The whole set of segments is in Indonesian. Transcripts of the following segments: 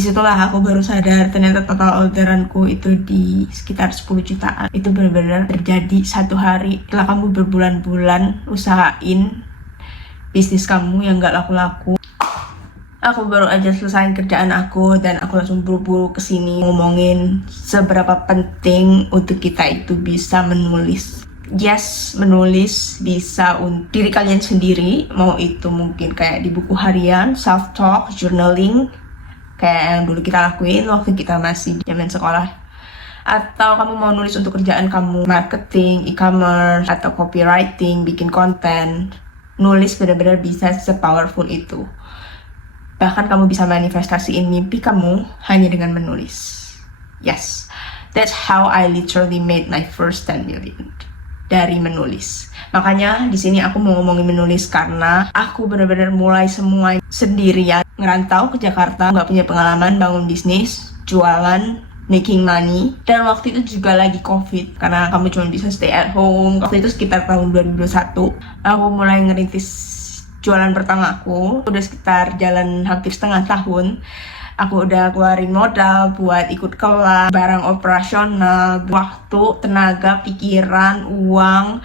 Disitulah aku baru sadar ternyata total orderanku itu di sekitar 10 jutaan. Itu benar-benar terjadi satu hari setelah kamu berbulan-bulan usahain bisnis kamu yang gak laku-laku. Aku baru aja selesai kerjaan aku dan aku langsung buru-buru kesini ngomongin seberapa penting untuk kita itu bisa menulis. Yes, menulis bisa untuk diri kalian sendiri, mau itu mungkin kayak di buku harian, self-talk, journaling, kayak yang dulu kita lakuin waktu kita masih zaman sekolah. Atau kamu mau nulis untuk kerjaan kamu, marketing, e-commerce, atau copywriting, bikin konten. Nulis benar-benar bisa se-powerful itu. Bahkan kamu bisa manifestasiin mimpi kamu hanya dengan menulis. Yes, that's how I literally made my first 10 million. Dari menulis. Makanya di sini aku mau ngomongin menulis karena aku benar-benar mulai semua sendirian, ngerantau ke Jakarta, nggak punya pengalaman bangun bisnis, jualan, making money. Dan waktu itu juga lagi COVID karena kamu cuma bisa stay at home. Waktu itu sekitar tahun 2021 aku mulai ngerintis jualan pertama aku. Udah sekitar jalan hampir setengah tahun. Aku udah keluarin modal buat ikut kelas, barang operasional, waktu, tenaga, pikiran, uang,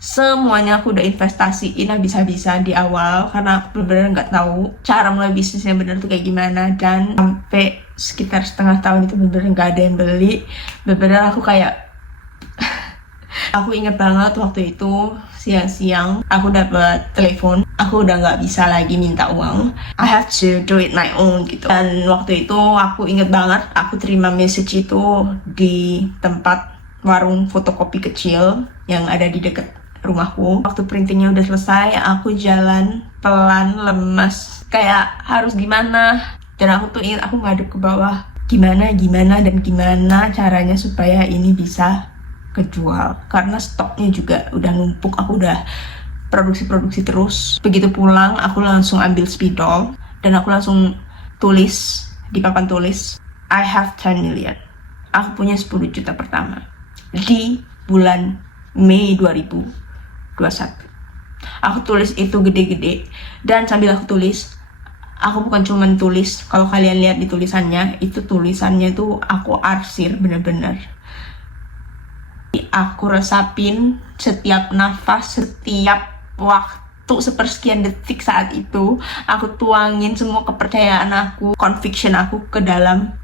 semuanya aku udah investasiin habis-habisan di awal karena aku bener-bener nggak tahu cara mulai bisnis yang bener tuh kayak gimana. Dan sampai sekitar setengah tahun itu bener-bener nggak ada yang beli. Bener-bener aku kayak aku inget banget waktu itu siang-siang aku dapat telepon, aku udah nggak bisa lagi minta uang, I have to do it my own gitu. Dan waktu itu aku inget banget aku terima message itu di tempat warung fotokopi kecil yang ada di deket rumahku. Waktu printingnya udah selesai, aku jalan pelan, lemas, kayak harus gimana. Dan aku tuh inget aku ngadep ke bawah, gimana dan gimana caranya supaya ini bisa kejual, karena stoknya juga udah numpuk. Aku udah produksi terus. Begitu pulang aku langsung ambil spidol dan aku langsung tulis di papan tulis, I have 10 million. Aku punya 10 juta pertama di bulan Mei 2021. Aku tulis itu gede-gede, dan sambil aku tulis, aku bukan cuman tulis, kalau kalian lihat di tulisannya itu aku arsir bener-bener. Aku resapin setiap nafas, setiap waktu, sepersekian detik saat itu. Aku tuangin semua kepercayaan aku, conviction aku ke dalam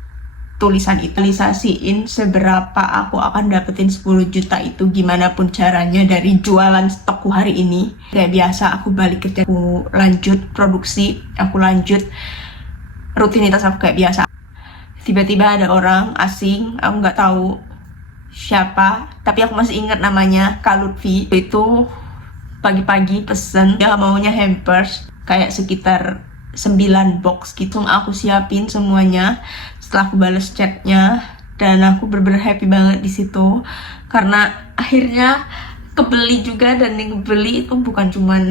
tulisan itu. Realisasiin seberapa aku akan dapetin 10 juta itu gimana pun caranya dari jualan stokku hari ini. Kayak biasa aku balik kerja, aku lanjut produksi, aku lanjut rutinitas aku kayak biasa. Tiba-tiba ada orang asing, aku nggak tahu siapa, tapi aku masih ingat namanya, Kak Lutfi. Itu pagi-pagi pesen, dia maunya hampers kayak sekitar 9 box gitu. Aku siapin semuanya setelah aku bales chatnya, dan aku bener-bener happy banget di situ karena akhirnya kebeli juga. Dan yang kebeli itu bukan cuman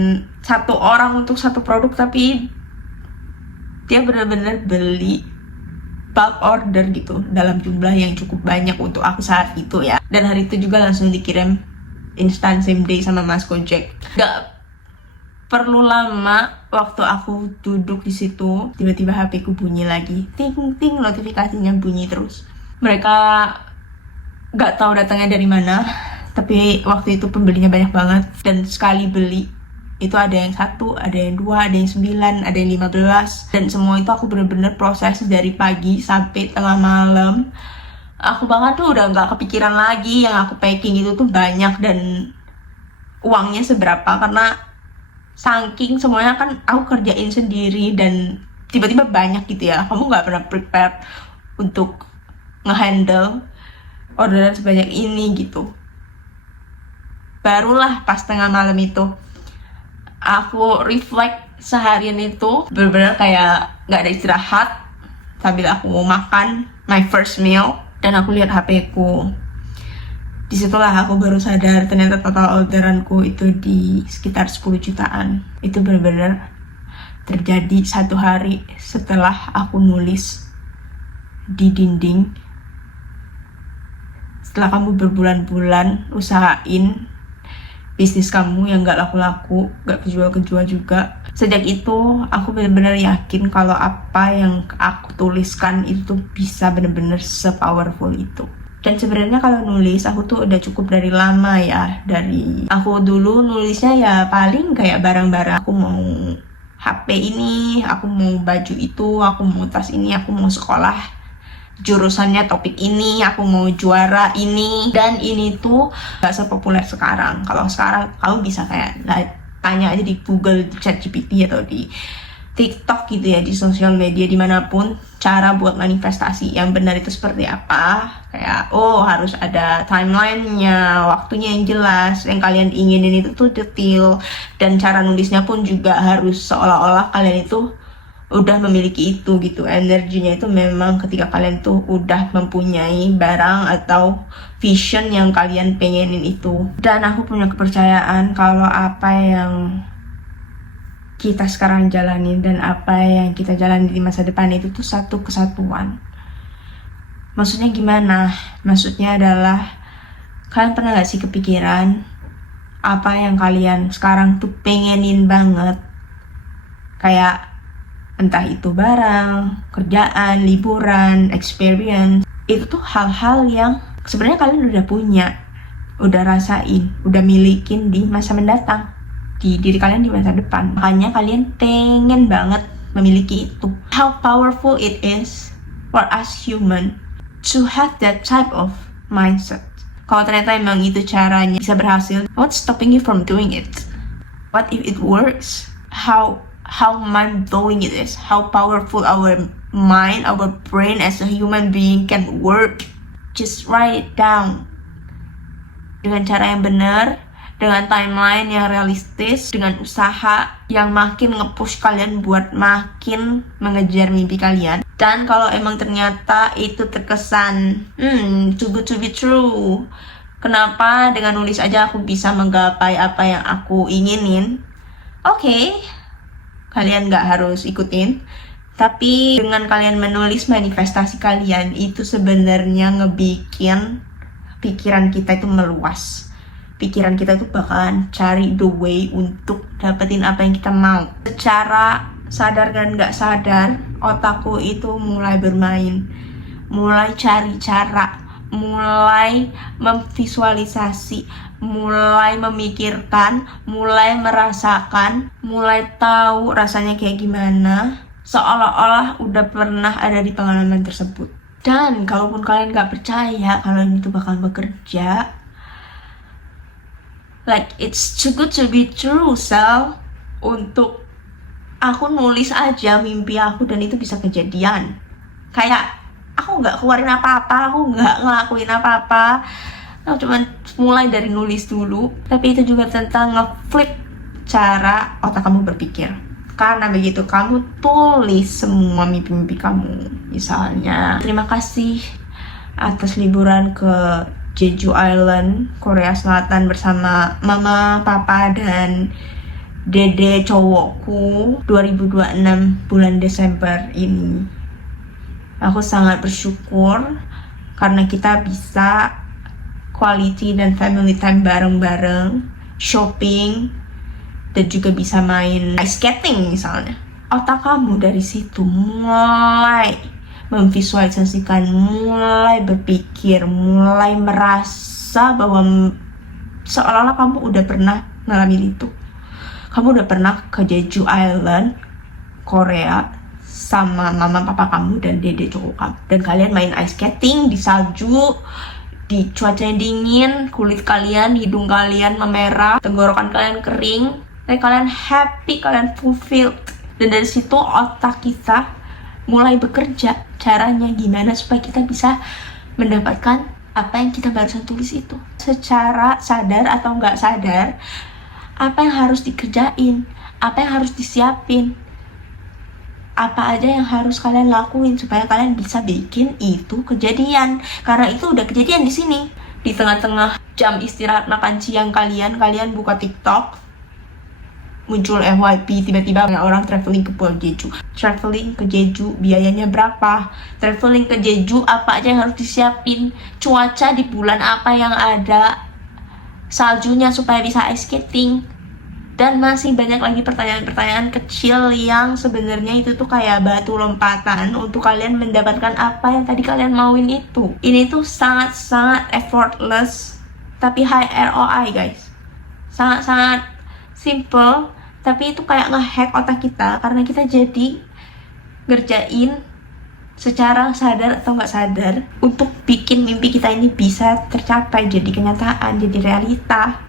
satu orang untuk satu produk, tapi dia bener-bener beli bulk order gitu dalam jumlah yang cukup banyak untuk aku saat itu ya. Dan hari itu juga langsung dikirim instan same day sama Mas Gojek. Gak perlu lama, waktu aku duduk di situ tiba-tiba HP ku bunyi lagi, ting ting, notifikasinya bunyi terus. Mereka gak tahu datangnya dari mana, tapi waktu itu pembelinya banyak banget. Dan sekali beli itu ada yang 1, ada yang 2, ada yang 9, ada yang 15. Dan semua itu aku bener-bener proses dari pagi sampai tengah malam. Aku bahkan tuh udah gak kepikiran lagi yang aku packing itu tuh banyak dan uangnya seberapa, karena saking semuanya kan aku kerjain sendiri dan tiba-tiba banyak gitu ya. Kamu gak pernah prepare untuk ngehandle orderan sebanyak ini gitu. Barulah pas tengah malam itu aku reflect seharian itu bener-bener kayak gak ada istirahat sambil aku mau makan my first meal. Dan aku lihat HP ku, disitulah aku baru sadar ternyata total orderanku itu di sekitar 10 jutaan. Itu bener-bener terjadi satu hari setelah aku nulis di dinding. Setelah kamu berbulan-bulan usahain bisnis kamu yang gak laku-laku, gak kejual-kejual juga. Sejak itu aku benar-benar yakin kalau apa yang aku tuliskan itu bisa benar-benar se-powerful itu. Dan sebenarnya kalau nulis aku tuh udah cukup dari lama ya. Dari aku dulu nulisnya ya paling kayak barang-barang. Aku mau HP ini, aku mau baju itu, aku mau tas ini, aku mau sekolah jurusannya topik ini, aku mau juara ini. Dan ini tuh gak sepopuler sekarang. Kalau sekarang kamu bisa kayak tanya aja di Google, di ChatGPT atau di TikTok gitu ya, di sosial media dimanapun, cara buat manifestasi yang benar itu seperti apa. Kayak harus ada timelinenya, waktunya yang jelas, yang kalian inginin itu tuh detail, dan cara nulisnya pun juga harus seolah-olah kalian itu udah memiliki itu gitu. Energinya itu memang ketika kalian tuh udah mempunyai barang atau vision yang kalian pengenin itu. Dan aku punya kepercayaan kalau apa yang kita sekarang jalani dan apa yang kita jalani di masa depan itu tuh satu kesatuan. Maksudnya gimana? Maksudnya adalah kalian pernah gak sih kepikiran apa yang kalian sekarang tuh pengenin banget? Kayak entah itu barang, kerjaan, liburan, experience. Itu tuh hal-hal yang sebenarnya kalian udah punya, udah rasain, udah milikin di masa mendatang, di diri kalian di masa depan. Makanya kalian pengen banget memiliki itu. How powerful it is for us human to have that type of mindset. Kalau ternyata emang itu caranya bisa berhasil, what's stopping you from doing it? What if it works? How mind-blowing it is, how powerful our mind, our brain as a human being can work. Just write it down dengan cara yang benar, dengan timeline yang realistis, dengan usaha yang makin nge-push kalian buat makin mengejar mimpi kalian. Dan kalau emang ternyata itu terkesan too good to be true, kenapa dengan nulis aja aku bisa menggapai apa yang aku inginin? Oke, kalian gak harus ikutin, tapi dengan kalian menulis manifestasi kalian itu sebenarnya ngebikin pikiran kita itu meluas. Pikiran kita tuh bakalan cari the way untuk dapetin apa yang kita mau. Secara sadar dan gak sadar, otakku itu mulai bermain, mulai cari cara, mulai memvisualisasi, mulai memikirkan, mulai merasakan, mulai tahu rasanya kayak gimana, seolah-olah udah pernah ada di pengalaman tersebut. Dan kalaupun kalian gak percaya kalau ini tuh bakal bekerja, like it's too good to be true, Sel. Untuk aku nulis aja mimpi aku dan itu bisa kejadian. Kayak aku gak keluarin apa-apa, aku gak ngelakuin apa-apa, aku cuma mulai dari nulis dulu. Tapi itu juga tentang nge-flip cara otak kamu berpikir. Karena begitu kamu tulis semua mimpi-mimpi kamu, misalnya terima kasih atas liburan ke Jeju Island, Korea Selatan bersama mama, papa, dan dede cowokku 2026 bulan Desember ini. Aku sangat bersyukur karena kita bisa quality dan family time bareng-bareng, shopping, dan juga bisa main ice skating misalnya. Otak kamu dari situ mulai memvisualisasikan, mulai berpikir, mulai merasa bahwa seolah-olah kamu udah pernah ngalamin itu. Kamu udah pernah ke Jeju Island, Korea, sama mama papa kamu dan dede cowok kamu. Dan kalian main ice skating di salju, di cuaca yang dingin, kulit kalian, hidung kalian memerah, tenggorokan kalian kering, dan kalian happy, kalian fulfilled. Dan dari situ otak kita mulai bekerja. Caranya gimana supaya kita bisa mendapatkan apa yang kita barusan tulis itu. Secara sadar atau nggak sadar, apa yang harus dikerjain, apa yang harus disiapin, apa aja yang harus kalian lakuin supaya kalian bisa bikin itu kejadian. Karena itu udah kejadian di sini. Di tengah-tengah jam istirahat makan siang kalian buka TikTok, muncul FYP, tiba-tiba orang traveling ke Pulau Jeju. Traveling ke Jeju biayanya berapa? Traveling ke Jeju apa aja yang harus disiapin? Cuaca di bulan apa yang ada? saljunya supaya bisa ice skating. Dan masih banyak lagi pertanyaan-pertanyaan kecil yang sebenarnya itu tuh kayak batu lompatan untuk kalian mendapatkan apa yang tadi kalian mauin itu. Ini tuh sangat-sangat effortless tapi high ROI guys. Sangat-sangat simple tapi itu kayak ngehack otak kita karena kita jadi ngerjain secara sadar atau nggak sadar untuk bikin mimpi kita ini bisa tercapai, jadi kenyataan, jadi realita.